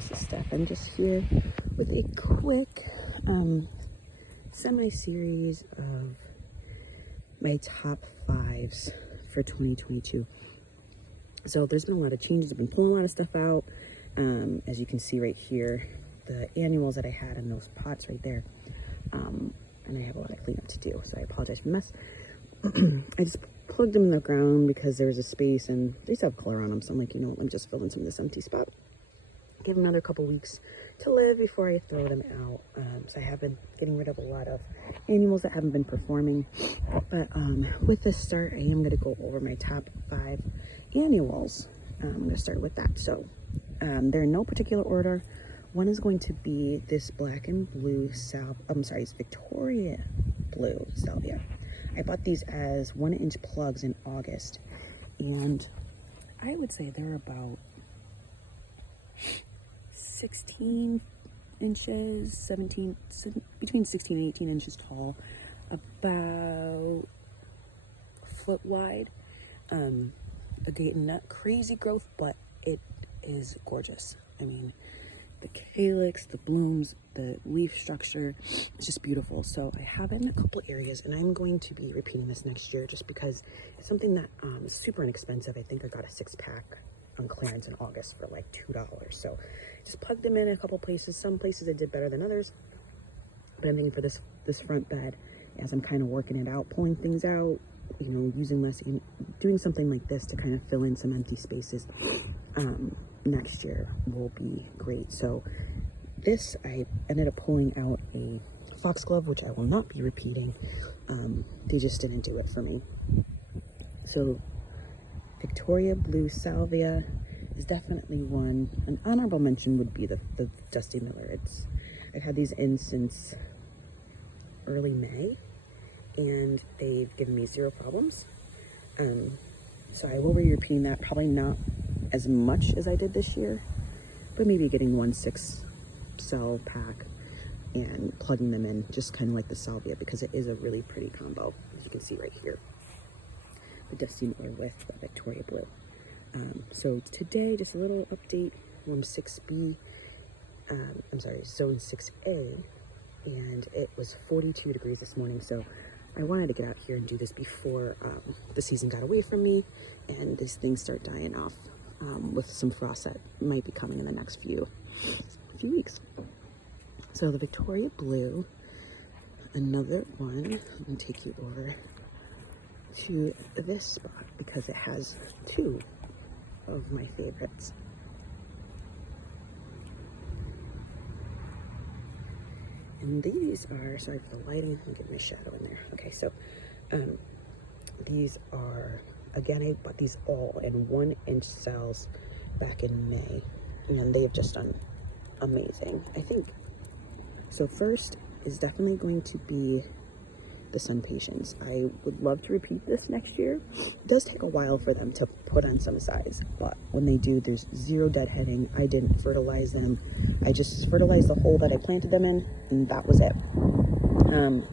this is Steph. I'm just here with a quick semi-series of my top 5s for 2022. So there's been a lot of changes. I've been pulling a lot of stuff out. As you can see right here, the annuals that I had in those pots right there. And I have a lot of cleanup to do, so I apologize for the mess. I just plugged them in the ground because there was a space and they still have color on them. So I'm like, you know what, let me just fill in some of this empty spot. Give them another couple weeks to live before I throw them out. So I have been getting rid of a lot of animals that haven't been performing. But with this start, I am going to go over my top 5 annuals. I'm going to start with that. So they're in no particular order. One is going to be this black and blue it's Victoria blue salvia. I bought these as 1-inch plugs in August, and I would say they're about 16 inches, between 16 and 18 inches tall, about a foot wide. Again, not crazy growth, but it is gorgeous. I mean, the calyx, the blooms, the leaf structure, it's just beautiful. So I have it in a couple areas, and I'm going to be repeating this next year just because it's something that is super inexpensive. I think I got a 6-pack on clearance in August for like $2. So just plug them in a couple places. Some places I did better than others, but I'm thinking for this front bed, as I'm kind of working it out, pulling things out, you know, using less, doing something like this to kind of fill in some empty spaces. Next year will be great. So this, I ended up pulling out a foxglove, which I will not be repeating. They just didn't do it for me. So Victoria blue salvia is definitely one. An honorable mention would be the Dusty Miller. I've had these in since early May, and they've given me 0 problems. So I will be repeating that, probably not as much as I did this year, but maybe getting 1 6-cell pack and plugging them in, just kind of like the salvia, because it is a really pretty combo, as you can see right here, the Dusty Miller with the Victoria blue. So today, just a little update. Room 6B, zone 6A, and it was 42 degrees this morning, so I wanted to get out here and do this before the season got away from me and these things start dying off with some frost that might be coming in the next few weeks. So the Victoria blue, another one. I'm gonna take you over to this spot because it has 2 of my favorites. And these are, sorry for the lighting, I'm getting my shadow in there. Okay, so these are, again, I bought these all in 1-inch cells back in May, and they have just done amazing, I think. So first is definitely going to be the Sun Patience. I would love to repeat this next year. It does take a while for them to put on some size, but when they do, there's 0 deadheading. I didn't fertilize them. I just fertilized the hole that I planted them in, and that was it.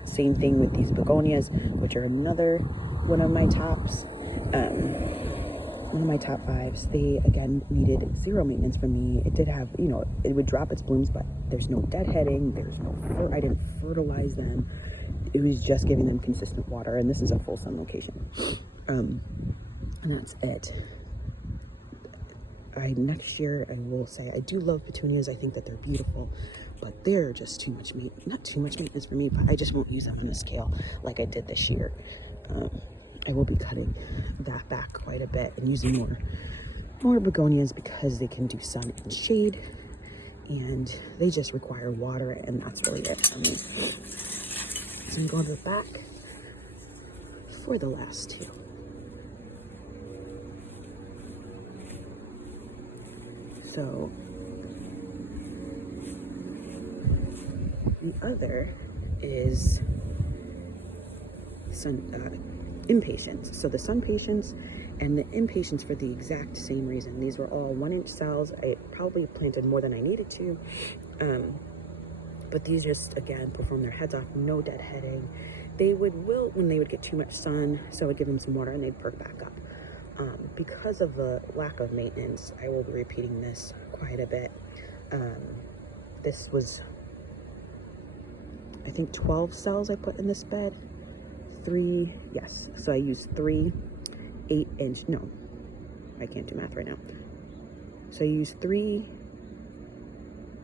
Same thing with these Begonias, which are another one of my tops. One of my top 5s. They, again, needed 0 maintenance from me. It did have, you know, it would drop its blooms, but there's no deadheading. There's no, I didn't fertilize them. It was just giving them consistent water, and this is a full sun location. And that's it. Next year, I will say, I do love petunias. I think that they're beautiful, but they're just too much not too much maintenance for me, but I just won't use them on the scale like I did this year. I will be cutting that back quite a bit and using more begonias because they can do sun and shade, and they just require water, and that's really it for me. So I'm going to the back for the last 2. So the other is Impatience. So the Sun Patience and the Impatience for the exact same reason. These were all 1-inch cells. I probably planted more than I needed to. But these just, again, perform their heads off, no deadheading. They would wilt when they would get too much sun, so I would give them some water and they'd perk back up. Because of the lack of maintenance, I will be repeating this quite a bit. This was, I think, 12 cells I put in this bed. So I used 3 8-inch, no, I can't do math right now. So I used 3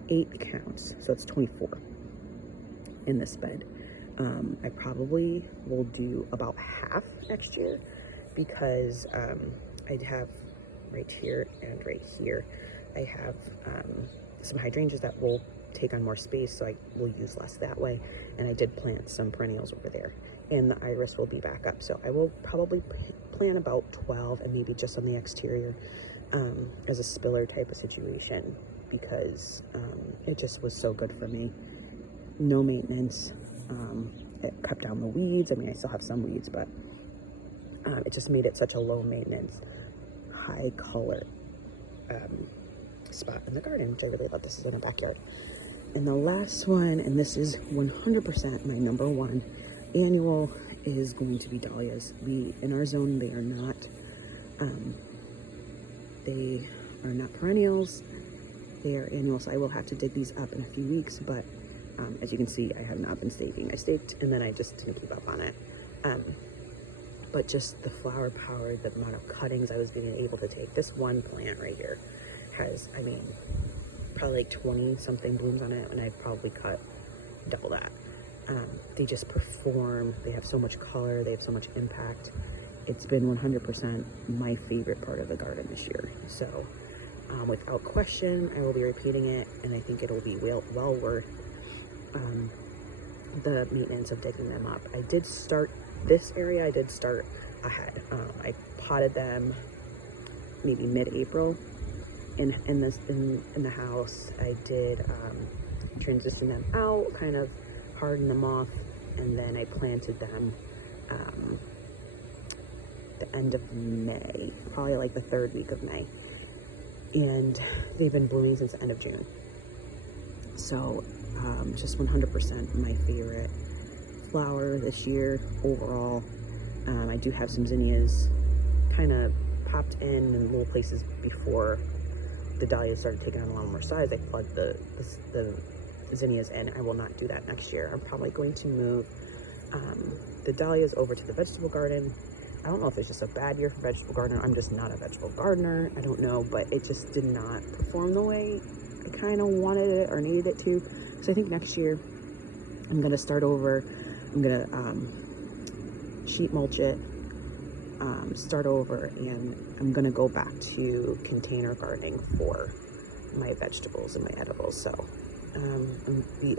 8 counts, so it's 24 in this bed. I probably will do about half next year because I'd have right here and right here, I have some hydrangeas that will take on more space, so I will use less that way. And I did plant some perennials over there, and the iris will be back up. So I will probably plant about 12, and maybe just on the exterior as a spiller type of situation, because it just was so good for me. No maintenance. It cut down the weeds. I mean, I still have some weeds, but it just made it such a low maintenance, high color spot in the garden, which I really love. This is in our backyard. And the last one, and this is 100% my number one annual, is going to be dahlias. In our zone, they are not perennials. They are annuals. So I will have to dig these up in a few weeks, but as you can see, I have not been staking. I staked and then I just didn't keep up on it. But just the flower power, the amount of cuttings I was being able to take. This one plant right here has, I mean, probably like 20 something blooms on it, and I've probably cut double that. They just perform. They have so much color. They have so much impact. It's been 100% my favorite part of the garden this year. So without question, I will be repeating it, and I think it'll be well worth the maintenance of digging them up. I did start this area. I did start ahead. I potted them maybe mid-April in the house. I did transition them out, kind of harden them off, and then I planted them the end of May, probably like the 3rd week of May, and they've been blooming since the end of June. So just 100% my favorite flower this year overall. I do have some zinnias kind of popped in little places before the dahlias started taking on a lot more size. I plugged the zinnias in. I will not do that next year. I'm probably going to move the dahlias over to the vegetable garden. I don't know if it's just a bad year for vegetable gardener. I'm just not a vegetable gardener. I don't know, but it just did not perform the way I kind of wanted it or needed it to. So I think next year I'm going to start over. I'm going to sheet mulch it, start over, and I'm going to go back to container gardening for my vegetables and my edibles. So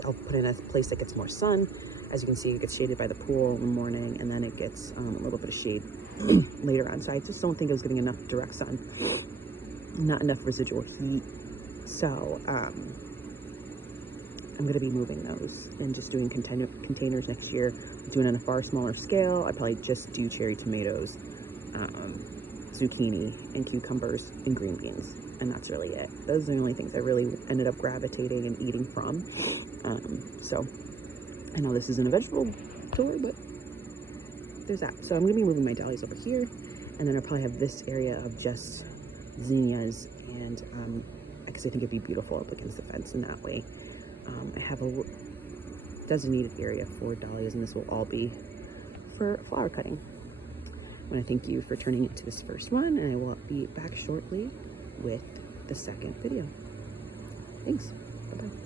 I'll put in a place that gets more sun. As you can see, it gets shaded by the pool in the morning, and then it gets a little bit of shade later on. So I just don't think I was getting enough direct sun, not enough residual heat. So I'm going to be moving those and just doing containers next year. Doing it on a far smaller scale. I probably just do cherry tomatoes, zucchini, and cucumbers, and green beans. And that's really it. Those are the only things I really ended up gravitating and eating from. So I know this isn't a vegetable tour, but there's that. So I'm going to be moving my dahlias over here, and then I'll probably have this area of just zinnias, and because I think it'd be beautiful up against the fence in that way. I have a designated area for dahlias, and this will all be for flower cutting. I want to thank you for turning into this first one, and I will be back shortly with the second video. Thanks. Bye-bye.